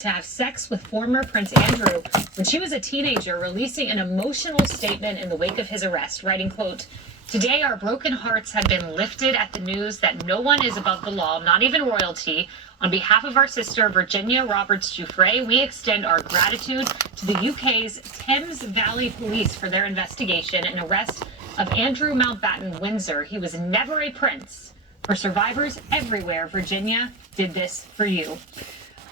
to have sex with former Prince Andrew when she was a teenager, releasing an emotional statement in the wake of his arrest, writing, quote, "Today our broken hearts have been lifted at the news that no one is above the law, not even royalty. On behalf of our sister, Virginia Roberts Giuffre, we extend our gratitude to the UK's Thames Valley Police for their investigation and arrest of Andrew Mountbatten Windsor. He was never a prince. For survivors everywhere, Virginia did this for you."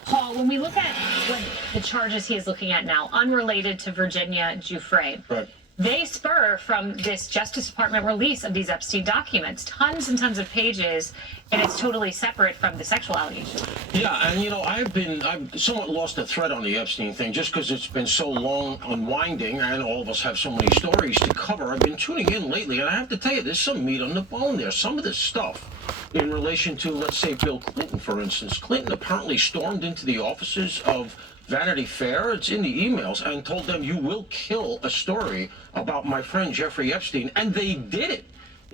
Paul, when we look at what the charges he is looking at now, unrelated to Virginia Giuffre, right, they spur from this Justice Department release of these Epstein documents, tons and tons of pages, and it's totally separate from the sexual allegations. Yeah, and I've somewhat lost the thread on the Epstein thing just because it's been so long unwinding, and all of us have so many stories to cover. I've been tuning in lately, and I have to tell you, there's some meat on the bone there. Some of this stuff in relation to, let's say, Bill Clinton, for instance. Clinton apparently stormed into the offices of Vanity Fair, it's in the emails, and told them, "You will kill a story about my friend Jeffrey Epstein," and they did it.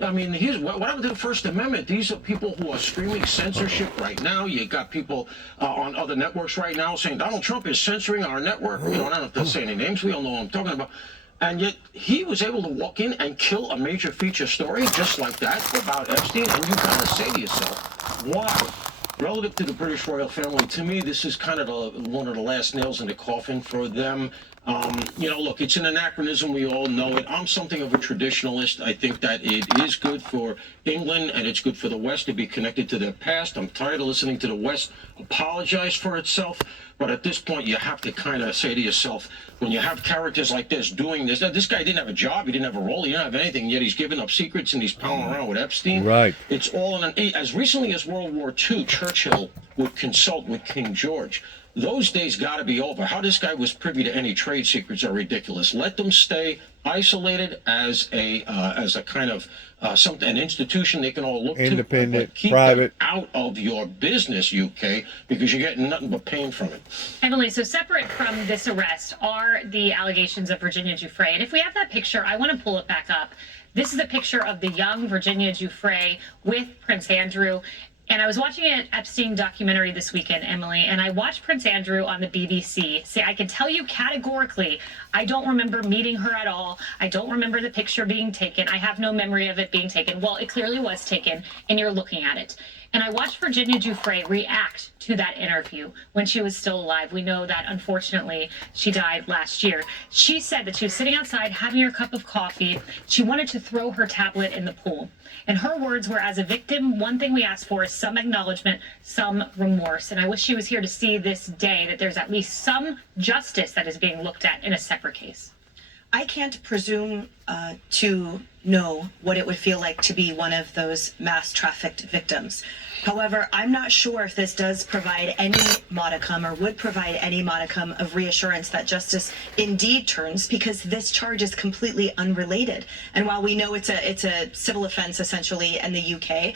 I mean, here's what happened to the First Amendment. These are people who are screaming censorship right now. You got people on other networks right now saying Donald Trump is censoring our network. I don't have to say any names. We all know what I'm talking about. And yet he was able to walk in and kill a major feature story just like that about Epstein. And you got to say to yourself, why? Relative to the British royal family, to me, this is kind of one of the last nails in the coffin for them. Look, it's an anachronism. We all know it. I'm something of a traditionalist. I think that it is good for England and it's good for the West to be connected to their past. I'm tired of listening to the West apologize for itself. But at this point, you have to kind of say to yourself, when you have characters like this doing this, this guy didn't have a job, he didn't have a role, he didn't have anything, yet he's giving up secrets and he's palling around with Epstein. Right. It's all as recently as World War II, Churchill would consult with King George. Those days got to be over. How this guy was privy to any trade secrets are ridiculous. Let them stay isolated as a kind of an institution they can all look independent, to, but keep private, them out of your business, UK, because you're getting nothing but pain from it. Emily, so separate from this arrest are the allegations of Virginia Giuffre. And if we have that picture, I want to pull it back up. This is a picture of the young Virginia Giuffre with Prince Andrew. And I was watching an Epstein documentary this weekend, Emily, and I watched Prince Andrew on the BBC. See, I can tell you categorically, I don't remember meeting her at all. I don't remember the picture being taken. I have no memory of it being taken. Well, it clearly was taken, and you're looking at it. And I watched Virginia Giuffre react to that interview when she was still alive. We know that, unfortunately, she died last year. She said that she was sitting outside having her cup of coffee. She wanted to throw her tablet in the pool. And her words were, as a victim, one thing we ask for is some acknowledgement, some remorse. And I wish she was here to see this day that there's at least some justice that is being looked at in a separate case. I can't presume to know what it would feel like to be one of those mass trafficked victims. However, I'm not sure if this does provide any modicum or would provide any modicum of reassurance that justice indeed turns, because this charge is completely unrelated. And while we know it's a civil offense essentially in the UK,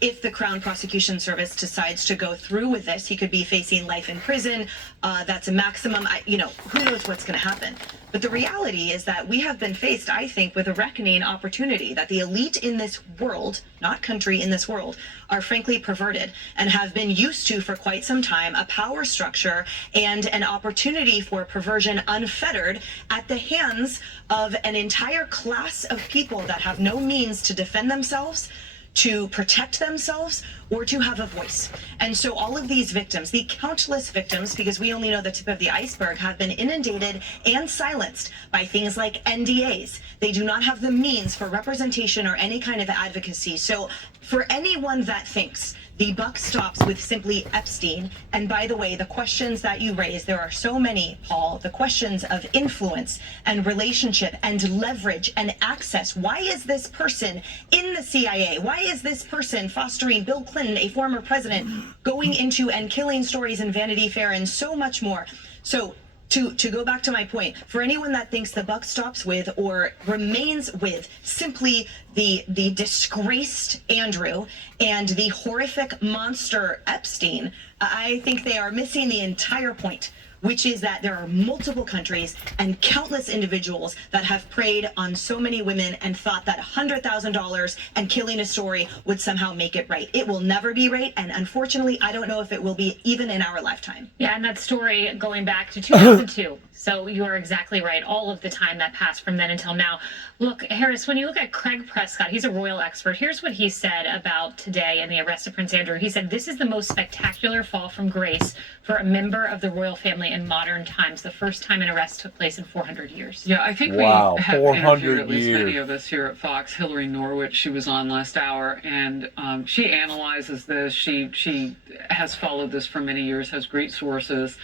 if the Crown Prosecution Service decides to go through with this, he could be facing life in prison. That's a maximum. Who knows what's going to happen? But the reality is that we have been faced, I think, with a reckoning opportunity that the elite in this world, not country, in this world, are frankly perverted and have been used to for quite some time a power structure and an opportunity for perversion unfettered at the hands of an entire class of people that have no means to defend themselves, to protect themselves, or to have a voice. And so all of these victims, the countless victims, because we only know the tip of the iceberg, have been inundated and silenced by things like NDAs. They do not have the means for representation or any kind of advocacy. So for anyone that thinks the buck stops with simply Epstein, and by the way, the questions that you raise, there are so many, Paul, the questions of influence and relationship and leverage and access. Why is this person in the CIA? Why is this person fostering Bill Clinton, a former president, going into and killing stories in Vanity Fair and so much more? So to go back to my point, for anyone that thinks the buck stops with or remains with simply the disgraced Andrew and the horrific monster Epstein, I think they are missing the entire point, which is that there are multiple countries and countless individuals that have preyed on so many women and thought that $100,000 and killing a story would somehow make it right. It will never be right, and unfortunately, I don't know if it will be even in our lifetime. Yeah, and that story going back to 2002. So you are exactly right. All of the time that passed from then until now. Look, Harris, when you look at Craig Prescott, he's a royal expert. Here's what he said about today and the arrest of Prince Andrew. He said, "This is the most spectacular fall from grace for a member of the royal family in modern times. The first time an arrest took place in 400 years. Yeah, I think Wow, we have 400 interviewed, at least many years. of us here at Fox, Hillary Norwich. She was on last hour, and she analyzes this. She has followed this for many years, has great sources.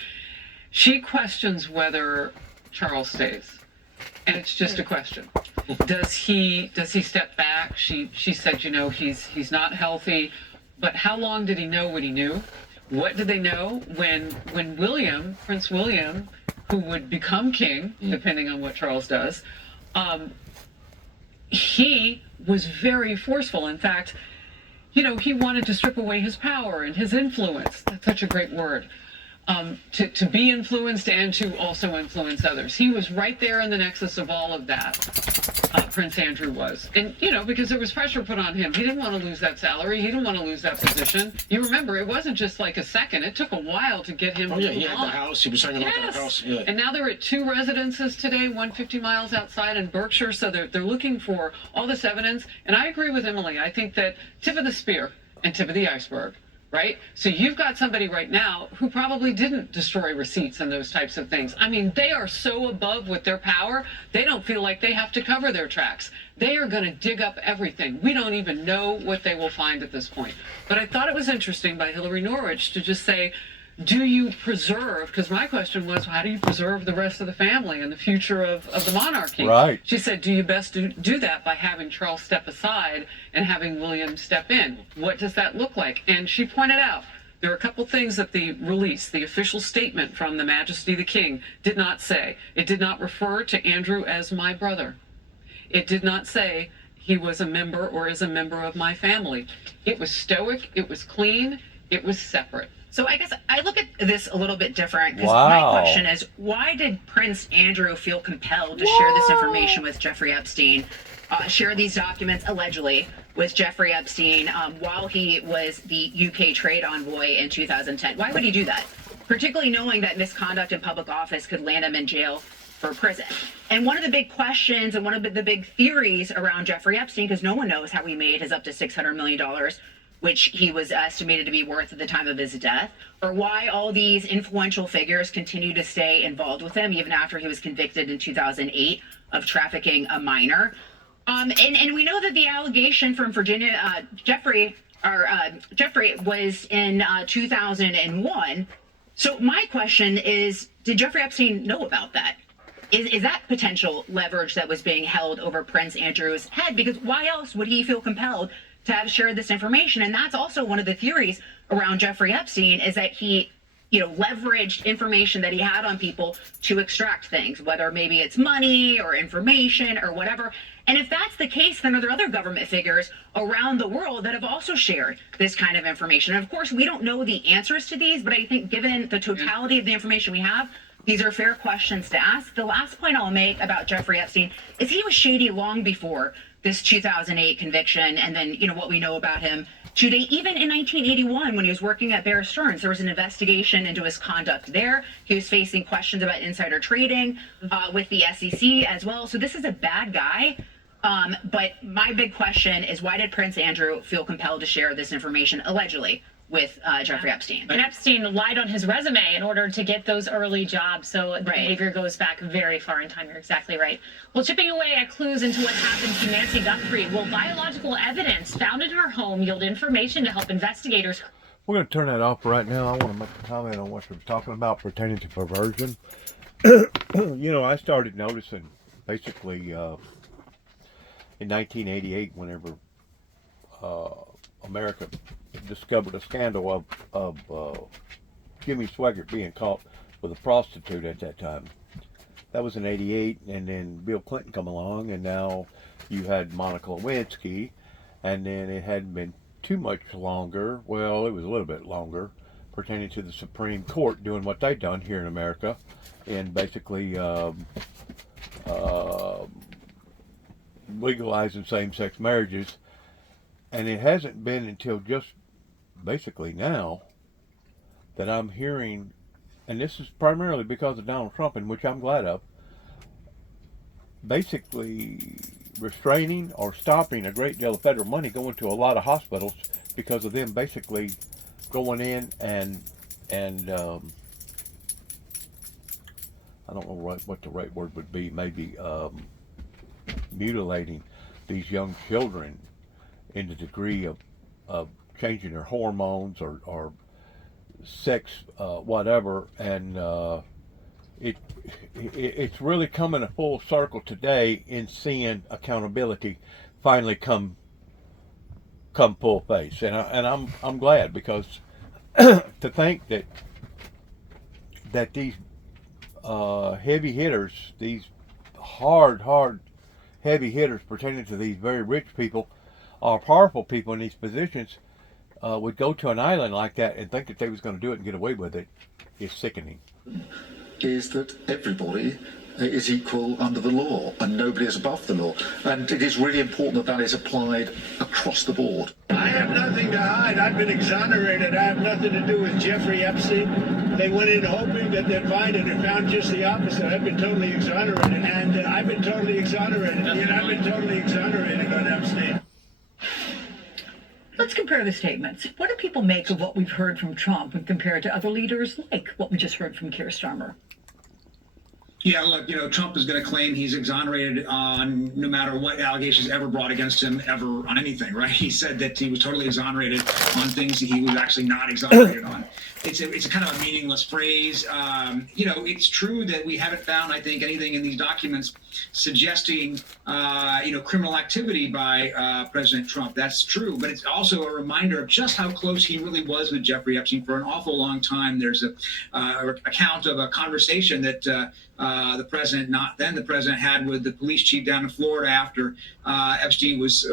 She questions whether Charles stays, and it's just a question. Does he step back? She said, you know, he's not healthy, but how long did he know what he knew? What did they know when William, Prince William, who would become king, depending on what Charles does, he was very forceful. In fact, you know, he wanted to strip away his power and his influence. That's such a great word. To be influenced and to also influence others. He was right there in the nexus of all of that, Prince Andrew was. And, you know, because there was pressure put on him. He didn't want to lose that salary. He didn't want to lose that position. You remember, it wasn't just like a second. It took a while to get him Oh, yeah, to he move had on. the house. He was hanging out to the house. Yeah. And now they're at 2 residences today, 150 miles outside in Berkshire. So they're looking for all this evidence. And I agree with Emily. I think that tip of the spear and tip of the iceberg. Right? So you've got somebody right now who probably didn't destroy receipts and those types of things. I mean, they are so above with their power, they don't feel like they have to cover their tracks. They are going to dig up everything. We don't even know what they will find at this point. But I thought it was interesting by Hillary Norwich to just say, do you preserve, because my question was, how do you preserve the rest of the family and the future of the monarchy? Right. She said, do you best do that by having Charles step aside and having William step in? What does that look like? And she pointed out, there are a couple things that the release, the official statement from the Majesty the King, did not say. It did not refer to Andrew as my brother. It did not say he was a member or is a member of my family. It was stoic, it was clean, it was separate. So I guess I look at this a little bit different because Wow. my question is, why did Prince Andrew feel compelled to share this information with Jeffrey Epstein, share these documents allegedly with Jeffrey Epstein while he was the UK trade envoy in 2010? Why would he do that? Particularly knowing that misconduct in public office could land him in jail for prison. And one of the big questions and one of the big theories around Jeffrey Epstein, because no one knows how he made his up to $600 million, which he was estimated to be worth at the time of his death, or why all these influential figures continue to stay involved with him even after he was convicted in 2008 of trafficking a minor. And we know that the allegation from Virginia, Jeffrey was in 2001. So my question is, did Jeffrey Epstein know about that? Is that potential leverage that was being held over Prince Andrew's head? Because why else would he feel compelled to have shared this information? And that's also one of the theories around Jeffrey Epstein, is that he, you know, leveraged information that he had on people to extract things, whether maybe it's money or information or whatever. And if that's the case, then are there other government figures around the world that have also shared this kind of information? And of course, we don't know the answers to these, but I think given the totality of the information we have, these are fair questions to ask. The last point I'll make about Jeffrey Epstein is he was shady long before this 2008 conviction, and then, you know, what we know about him today. Even in 1981, when he was working at Bear Stearns, there was an investigation into his conduct there. He was facing questions about insider trading with the SEC as well. So this is a bad guy. But my big question is, why did Prince Andrew feel compelled to share this information, allegedly, with Jeffrey Epstein? And Epstein lied on his resume in order to get those early jobs. So the behavior goes back very far in time. You're exactly right. Well, chipping away at clues into what happened to Nancy Guthrie, will biological evidence found in her home yield information to help investigators? We're going to turn that off right now. I want to make a comment on what you're talking about pertaining to perversion. You know, I started noticing basically in 1988, whenever America discovered a scandal of Jimmy Swaggart being caught with a prostitute at that time. That was in 88, and then Bill Clinton come along, and now you had Monica Lewinsky, and then it hadn't been too much longer. Well, it was a little bit longer pertaining to the Supreme Court doing what they've done here in America, and basically legalizing same-sex marriages. And it hasn't been until just basically now that I'm hearing, and this is primarily because of Donald Trump, and which I'm glad of, basically restraining or stopping a great deal of federal money going to a lot of hospitals because of them basically going in and I don't know what the right word would be, maybe mutilating these young children in the degree of changing their hormones or sex, whatever, and it's really coming a full circle today in seeing accountability finally come full face, and I'm glad, because to think that these heavy hitters, these hard heavy hitters pertaining to these very rich people, or powerful people in these positions, would go to an island like that and think that they was going to do it and get away with it, is sickening. Is that everybody is equal under the law and nobody is above the law, and it is really important that that is applied across the board. I have nothing to hide. I've been exonerated. I have nothing to do with Jeffrey Epstein. They went in hoping that they'd find it and found just the opposite. I've been totally exonerated, and I've been totally exonerated. And I've been totally exonerated on Epstein. Let's compare the statements. What do people make of what we've heard from Trump when compared to other leaders like what we just heard from Keir Starmer? Yeah, look, Trump is going to claim he's exonerated on no matter what allegations ever brought against him ever on anything, right? He said that he was totally exonerated on things that he was actually not exonerated on. It's a kind of a meaningless phrase. It's true that we haven't found, I think, anything in these documents suggesting, criminal activity by President Trump. That's true, but it's also a reminder of just how close he really was with Jeffrey Epstein for an awful long time. There's a account of a conversation that the president had with the police chief down in Florida after Epstein was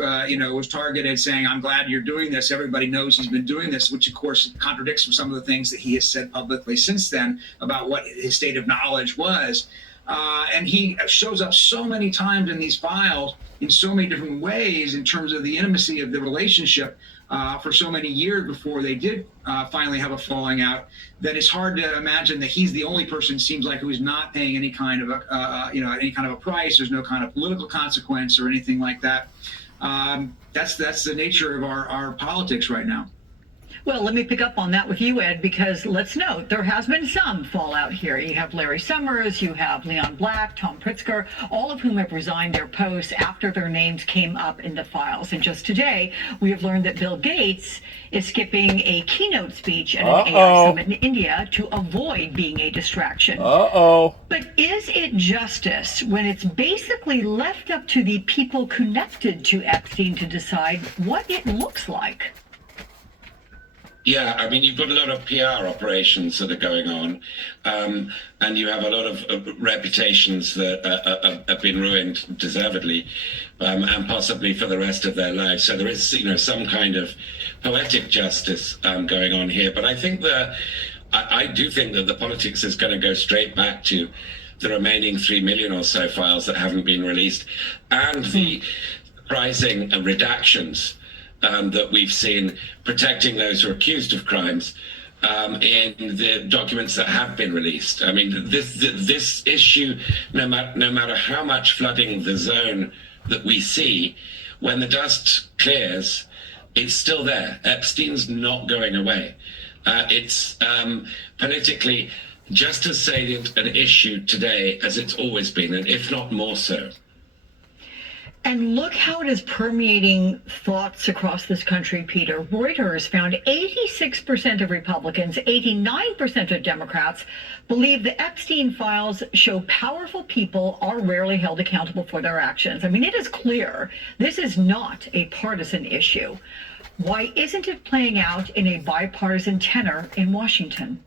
targeted, saying, "I'm glad you're doing this. Everybody knows he's been doing this," which of course contradicts some of the things that he has said publicly since then about what his state of knowledge was. And he shows up so many times in these files in so many different ways in terms of the intimacy of the relationship for so many years before they did finally have a falling out, that it's hard to imagine that he's the only person, seems like, who is not paying any kind of a price. There's no kind of political consequence or anything like that. That's the nature of our politics right now. Well, let me pick up on that with you, Ed, because let's note there has been some fallout here. You have Larry Summers, you have Leon Black, Tom Pritzker, all of whom have resigned their posts after their names came up in the files. And just today, we have learned that Bill Gates is skipping a keynote speech at an AI summit in India to avoid being a distraction. But is it justice when it's basically left up to the people connected to Epstein to decide what it looks like? Yeah, I mean, you've got a lot of PR operations that are going on, and you have a lot of reputations that have been ruined deservedly, and possibly for the rest of their lives. So there is, some kind of poetic justice going on here. But I think I do think that the politics is going to go straight back to the remaining 3 million or so files that haven't been released, and the surprising redactions that we've seen protecting those who are accused of crimes in the documents that have been released. I mean, this issue, no matter how much flooding the zone that we see, when the dust clears, it's still there. Epstein's not going away. It's politically just as salient an issue today as it's always been, and if not more so. And look how it is permeating thoughts across this country, Peter. Reuters found 86% of Republicans, 89% of Democrats believe the Epstein files show powerful people are rarely held accountable for their actions. I mean, it is clear this is not a partisan issue. Why isn't it playing out in a bipartisan tenor in Washington?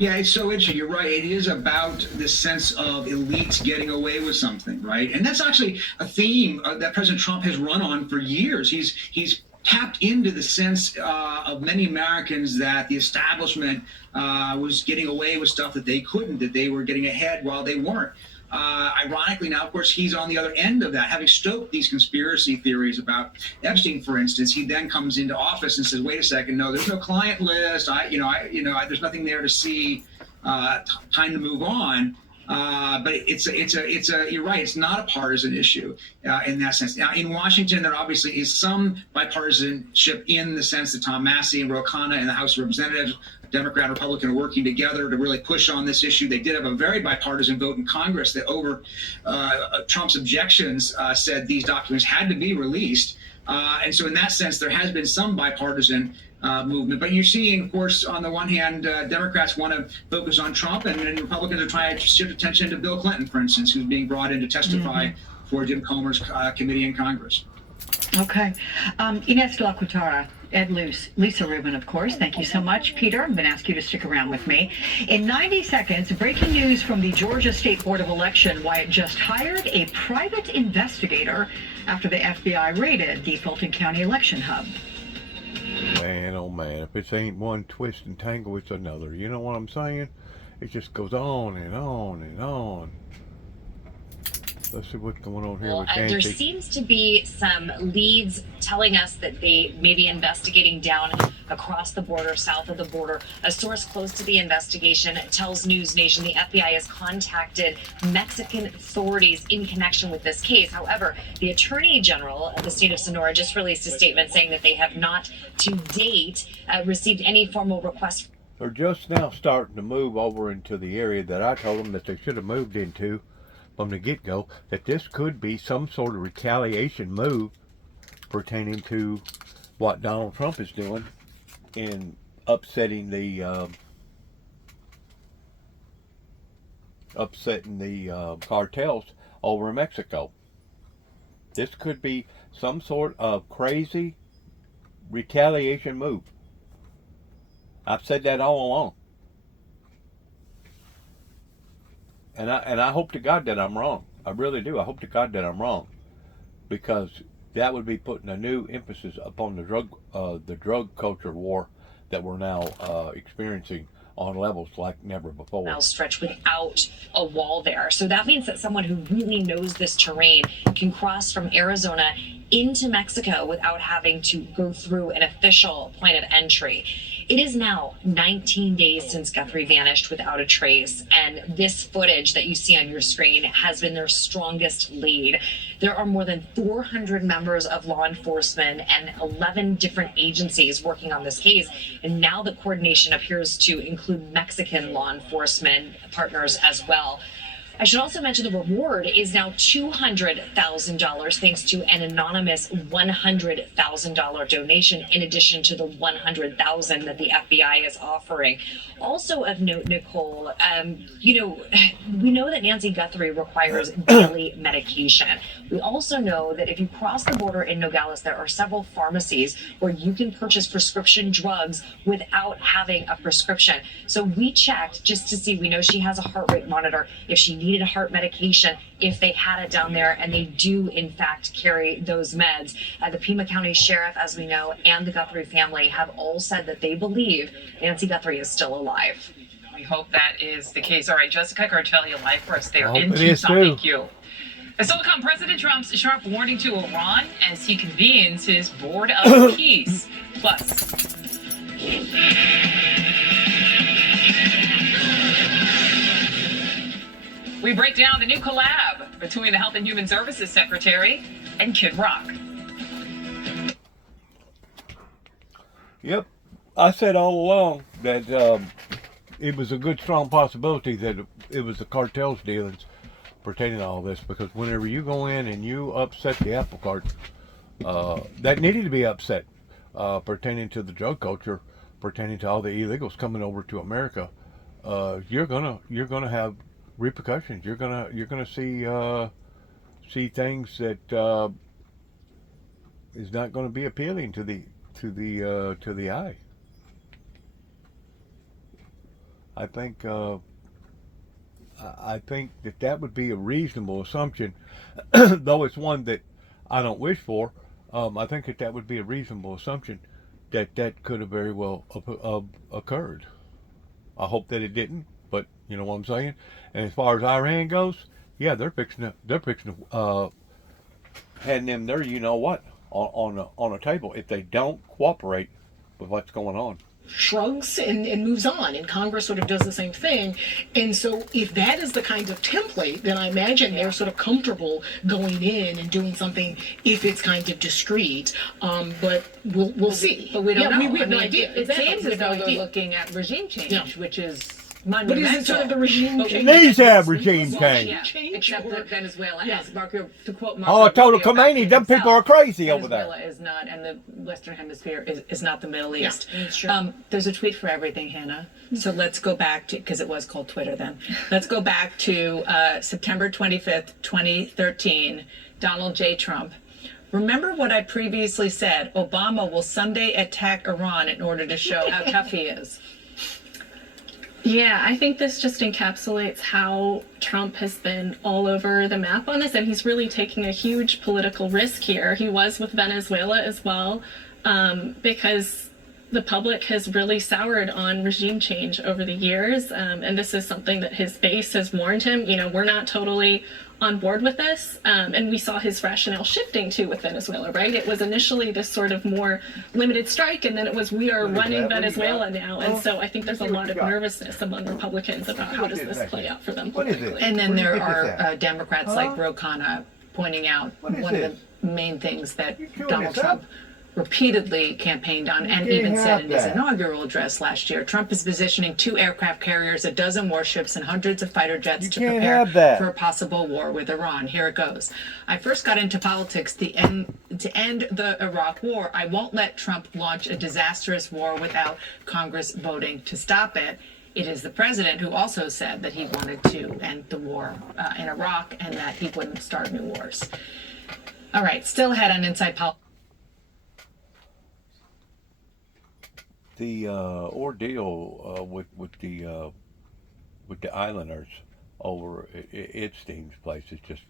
Yeah, it's so interesting. You're right. It is about this sense of elites getting away with something, right? And that's actually a theme that President Trump has run on for years. He's tapped into the sense of many Americans that the establishment was getting away with stuff that they couldn't, that they were getting ahead while they weren't. Ironically, now, of course, he's on the other end of that, having stoked these conspiracy theories about Epstein, for instance. He then comes into office and says, "Wait a second, no, there's no client list. There's nothing there to see. Time to move on." But you're right. It's not a partisan issue in that sense. Now, in Washington, there obviously is some bipartisanship in the sense that Tom Massey and Ro Khanna in the House of Representatives, Democrat and Republican, are working together to really push on this issue. They did have a very bipartisan vote in Congress that over Trump's objections said these documents had to be released. And so in that sense, there has been some bipartisan movement. But you're seeing, of course, on the one hand, Democrats want to focus on Trump, and Republicans are trying to shift attention to Bill Clinton, for instance, who's being brought in to testify for Jim Comer's committee in Congress. Okay. Ines de la Cuetara, Ed Luce, Lisa Rubin, of course. Thank you so much, Peter. I'm going to ask you to stick around with me. In 90 seconds, breaking news from the Georgia State Board of Election, why it just hired a private investigator after the FBI raided the Fulton County election hub. Man, oh man, if it ain't one twist and tangle, it's another. You know what I'm saying? It just goes on and on and on. Let's see what's going on here with Nancy. There seems to be some leads telling us that they may be investigating down across the border, south of the border. A source close to the investigation tells News Nation the FBI has contacted Mexican authorities in connection with this case. However, the Attorney General of the state of Sonora just released a statement saying that they have not to date received any formal request. They're just now starting to move over into the area that I told them that they should have moved into from the get-go, that this could be some sort of retaliation move pertaining to what Donald Trump is doing in upsetting the cartels over in Mexico. This could be some sort of crazy retaliation move. I've said that all along. And I hope to God that I'm wrong. I really do. I hope to God that I'm wrong, because that would be putting a new emphasis upon the drug culture war that we're now experiencing on levels like never before. Now stretch without a wall there. So that means that someone who really knows this terrain can cross from Arizona into Mexico without having to go through an official point of entry. It is now 19 days since Guthrie vanished without a trace, and this footage that you see on your screen has been their strongest lead. There are more than 400 members of law enforcement and 11 different agencies working on this case, and now the coordination appears to include Mexican law enforcement partners as well. I should also mention the reward is now $200,000 thanks to an anonymous $100,000 donation in addition to the $100,000 that the FBI is offering. Also of note, Nicole, we know that Nancy Guthrie requires daily medication. We also know that if you cross the border in Nogales, there are several pharmacies where you can purchase prescription drugs without having a prescription. So we checked just to see, we know she has a heart rate monitor, if she needed a heart medication, if they had it down there, and they do in fact carry those meds. The Pima County Sheriff, as we know, and the Guthrie family have all said that they believe Nancy Guthrie is still alive. We hope that is the case. All right, Jessica Cartelli live for us there I in hope it is Tucson. too. Thank you. And so will come President Trump's sharp warning to Iran as he convenes his Board of Peace. Plus, we break down the new collab between the Health and Human Services Secretary and Kid Rock. Yep. I said all along that it was a good, strong possibility that it was the cartel's dealings pertaining to all this, because whenever you go in and you upset the apple cart, that needed to be upset, pertaining to the drug culture, pertaining to all the illegals coming over to America, you're gonna have repercussions. You're gonna see things that is not going to be appealing to the eye. I think that would be a reasonable assumption, though it's one that I don't wish for. I think that would be a reasonable assumption that could have very well occurred. I hope that it didn't, but you know what I'm saying. And as far as Iran goes, yeah, they're fixing to hand them their you know what on a table if they don't cooperate with what's going on. Shrugs and moves on, and Congress sort of does the same thing. And so if that is the kind of template, then I imagine they're sort of comfortable going in and doing something if it's kind of discreet. But we'll see. But we don't know. We have no I mean, idea. It seems as though they're idea. looking at regime change, Yeah. which is But monumental. is it sort of the regime But change? Needs to have regime Yeah, change. except that Venezuela has. Marco, to quote Oh, I told Rubio back Khomeini, to them people are himself, crazy over there. Venezuela is not, and the Western Hemisphere is not the Middle Yeah, East. that's true. There's a tweet for everything, Hannah. So let's go back to, because it was called Twitter then. Let's go back to September 25th, 2013, Donald J. Trump. Remember what I previously said, Obama will someday attack Iran in order to show how tough he is. Yeah, I think this just encapsulates how Trump has been all over the map on this, and he's really taking a huge political risk here. He was with Venezuela as well, because the public has really soured on regime change over the years, and this is something that his base has warned him. You know, we're not totally on board with this, and we saw his rationale shifting too with Venezuela, right? It was initially this sort of more limited strike, and then it was we are running Venezuela now, and so I think there's a lot of nervousness among Republicans about how does this play out for them politically. And then there are Democrats like Ro Khanna pointing out What is one of this? the main things that chewing Donald this Trump up? repeatedly campaigned on and can't even said have in his that. inaugural address last year. Trump is positioning 2 aircraft carriers, a dozen warships, and hundreds of fighter jets to can't prepare have that. for a possible war with Iran. Here it goes. I first got into politics to end the Iraq war. I won't let Trump launch a disastrous war without Congress voting to stop it. It is the president who also said that he wanted to end the war in Iraq and that he wouldn't start new wars. All right, still ahead on Inside Politics. The ordeal with the islanders over Epstein's place is just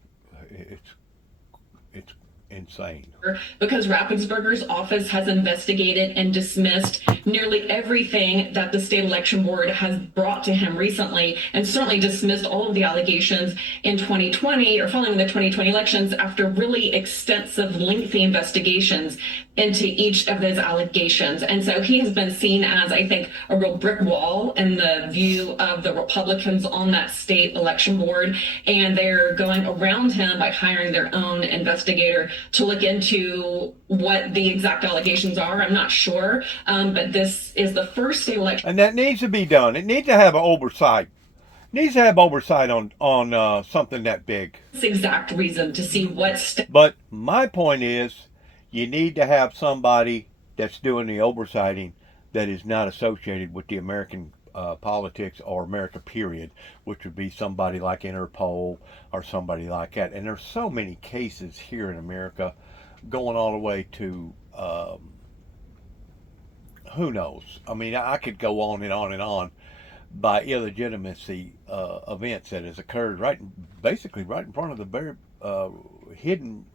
it's insane. Because Raffensperger's office has investigated and dismissed nearly everything that the state election board has brought to him recently, and certainly dismissed all of the allegations in 2020 or following the 2020 elections after really extensive, lengthy investigations into each of those allegations. And so he has been seen as, I think, a real brick wall in the view of the Republicans on that state election board. And they're going around him by hiring their own investigator to look into what the exact allegations are. I'm not sure, but this is the first state election. And that needs to be done. It needs to have an oversight. Needs to have oversight on something that big. This exact reason to see what. But my point is, you need to have somebody that's doing the oversighting that is not associated with the American politics or America period, which would be somebody like Interpol or somebody like that. And there's so many cases here in America going all the way to who knows. I mean, I could go on and on and on by illegitimacy events that has occurred basically right in front of the very hidden,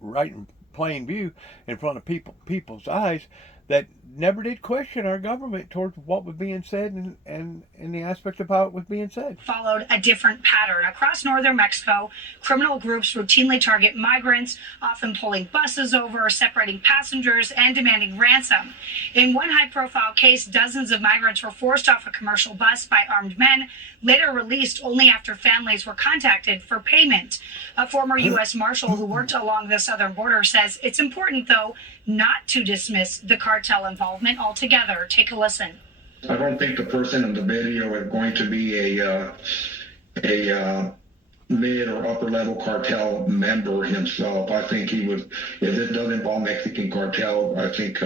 right in plain view in front of people's eyes that never did question our government towards what was being said and in the aspect of how it was being said. Followed a different pattern. Across northern Mexico, criminal groups routinely target migrants, often pulling buses over, separating passengers, and demanding ransom. In one high-profile case, dozens of migrants were forced off a commercial bus by armed men, later released only after families were contacted for payment. A former U.S. Marshal who worked along the southern border says it's important, though, not to dismiss the cartel involvement altogether. Take a listen. I don't think the person in the video is going to be a mid or upper level cartel member himself. I think he was, if it does involve Mexican cartel, I think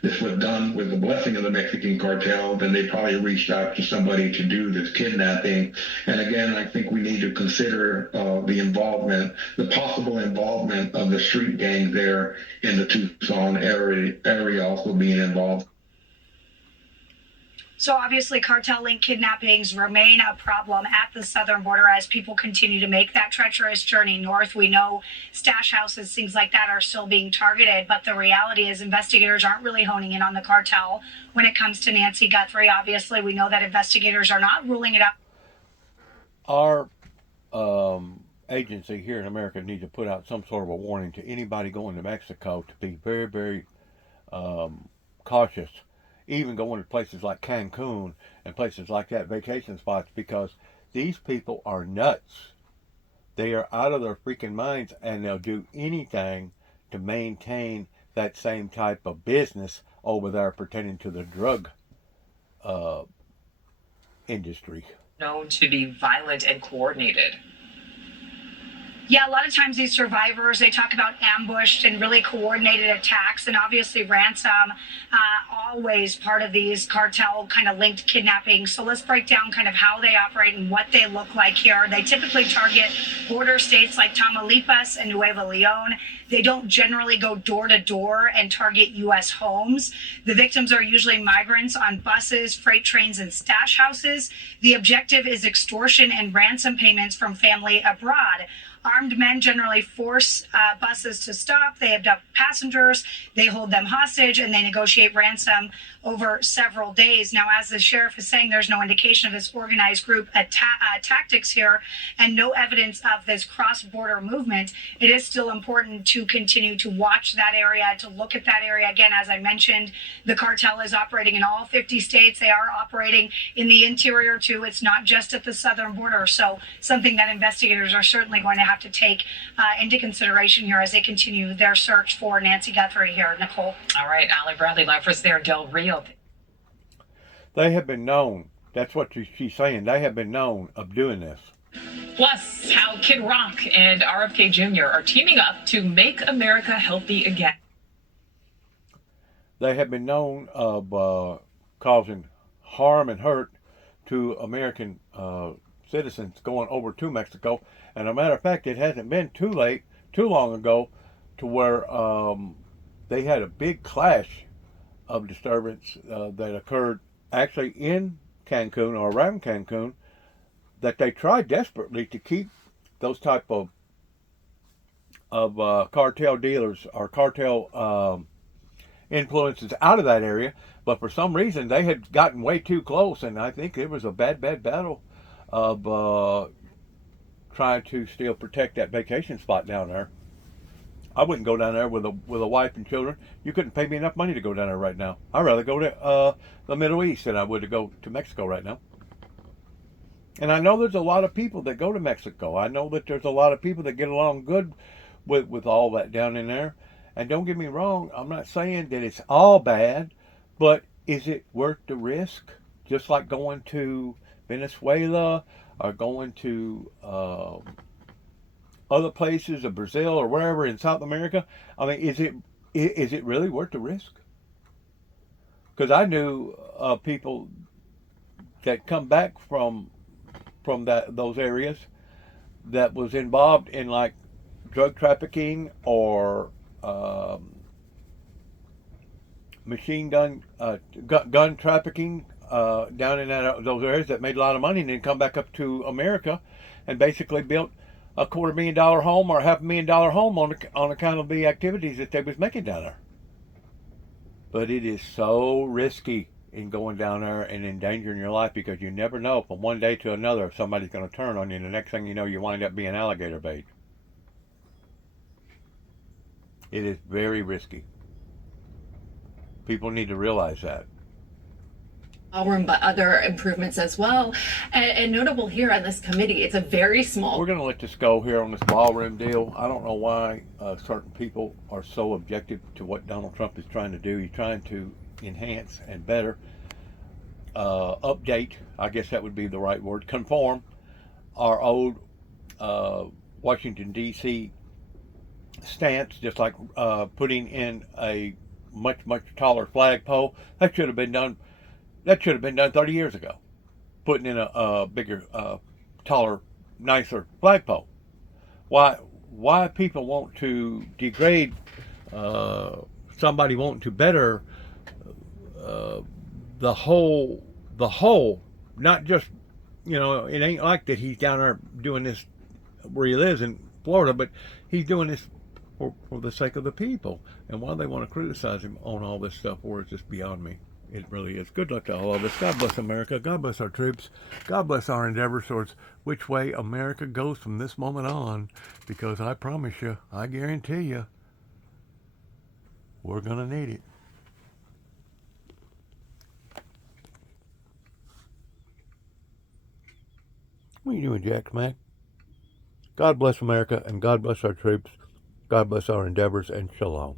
this was done with the blessing of the Mexican cartel, then they probably reached out to somebody to do this kidnapping. And again, I think we need to consider the possible involvement of the street gang there in the Tucson area also being involved. So obviously cartel linked kidnappings remain a problem at the southern border as people continue to make that treacherous journey north. We know stash houses, things like that are still being targeted, but the reality is investigators aren't really honing in on the cartel when it comes to Nancy Guthrie. Obviously, we know that investigators are not ruling it out. Our agency here in America needs to put out some sort of a warning to anybody going to Mexico to be very, very cautious, even going to places like Cancun and places like that, vacation spots, because these people are nuts. They are out of their freaking minds, and they'll do anything to maintain that same type of business over there pertaining to the drug industry. Known to be violent and coordinated. Yeah, a lot of times these survivors, they talk about ambushed and really coordinated attacks, and obviously ransom, always part of these cartel kind of linked kidnappings. So let's break down kind of how they operate and what they look like here. They typically target border states like Tamaulipas and Nuevo Leon. They don't generally go door to door and target U.S. homes. The victims are usually migrants on buses, freight trains, and stash houses. The objective is extortion and ransom payments from family abroad. Armed men generally force buses to stop. They abduct passengers, they hold them hostage, and they negotiate ransom over several days. Now, as the sheriff is saying, there's no indication of this organized group tactics here and no evidence of this cross-border movement. It is still important to continue to watch that area, to look at that area. Again, as I mentioned, the cartel is operating in all 50 states. They are operating in the interior, too. It's not just at the southern border. So something that investigators are certainly going to have to take into consideration here as they continue their search for Nancy Guthrie here. Nicole. All right, Allie Bradley, live for us there in Del Rio. They have been known, that's what she's saying, they have been known of doing this. Plus, how Kid Rock and RFK Jr. are teaming up to make America healthy again. They have been known of causing harm and hurt to American citizens going over to Mexico. And a matter of fact, it hasn't been too long ago, to where they had a big clash of disturbance that occurred actually in Cancun or around Cancun, that they tried desperately to keep those type of cartel dealers or cartel influences out of that area. But for some reason, they had gotten way too close, and I think it was a bad battle of trying to still protect that vacation spot down there. I wouldn't go down there with a wife and children. You couldn't pay me enough money to go down there right now. I'd rather go to the Middle East than I would to go to Mexico right now. And I know there's a lot of people that go to Mexico. I know that there's a lot of people that get along good with all that down in there. And don't get me wrong, I'm not saying that it's all bad, but is it worth the risk? Just like going to Venezuela or going to other places, of Brazil or wherever in South America. I mean, is it really worth the risk? Because I knew people that come back from those areas that was involved in like drug trafficking or machine gun trafficking down in those areas, that made a lot of money and then come back up to America and basically built a $250,000 home or $500,000 home on account of the activities that they was making down there. But it is so risky in going down there and endangering your life, because you never know from one day to another if somebody's going to turn on you, and the next thing you know, you wind up being alligator bait. It is very risky. People need to realize that. Ballroom, but other improvements as well. And notable here on this committee, it's a very small. We're going to let this go here on this ballroom deal. I don't know why certain people are so objective to what Donald Trump is trying to do. He's trying to enhance and better, update, I guess that would be the right word, conform our old Washington, D.C. stance, just like putting in a much taller flagpole. That should have been done 30 years ago. Putting in a bigger, taller, nicer flagpole. Why people want to degrade somebody wanting to better the whole the whole, not just, you know, it ain't like that he's down there doing this where he lives in Florida, but he's doing this for the sake of the people. And why they want to criticize him on all this stuff, or it's just beyond me. It really is. Good luck to all of us. God bless America. God bless our troops. God bless our endeavors towards which way America goes from this moment on. Because I promise you, I guarantee you, we're going to need it. What are you doing, Jack Smack? God bless America, and God bless our troops. God bless our endeavors, and shalom.